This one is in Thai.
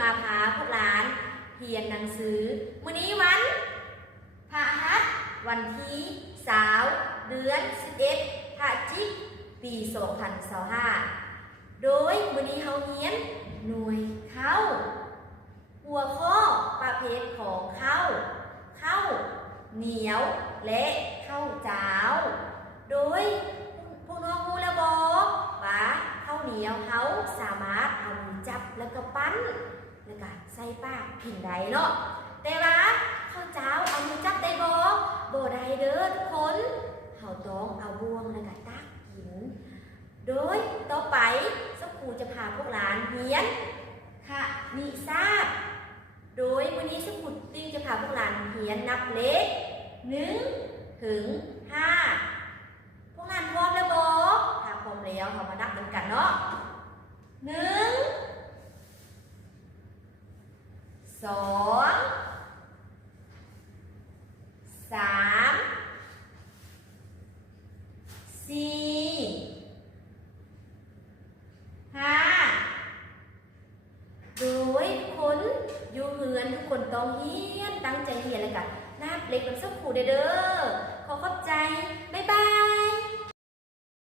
มาพาพวกหลานเรียนหนังสือมื้อนี้วันพฤหัสวันที่20 เดือน 11 พฤศจิกายน ปี 2025โดยมื้อนี้เฮาเรียนหน่วยข้าวหัวข้อประเภทของข้าวเหนียวและข้าวเจ้าโดยพวกน้องรู้แล้วบอกว่าข้าวเหนียวเขาสามารถเอามือจับแล้วก็ปั้นแล้วก็ใส่ปากกินได้เนาะแต่ว่าข้าวเจ้าเอามือจับได้บ่ได้เด้อทุกคนเขาต้องเอาบ่วงแล้วก็ตักกินโดยต่อไปสักครูจะพาพวกหลานเรียนค่ะนิทานโดยวันนี้สมุดติ้งจะพาพวกหลานเรียนนับเลข1 ถึง 5พวกหลานพร้อมแล้วบ่ถ้าพร้อมแล้วเรามานับกันเนาะ1 2 3 4 5โดยคนอยู่เฮือนทุกคนต้องเรียนตั้งใจเรียนเลยกันนับเลขเป็นสักครู่เด้อขอขอบใจแม่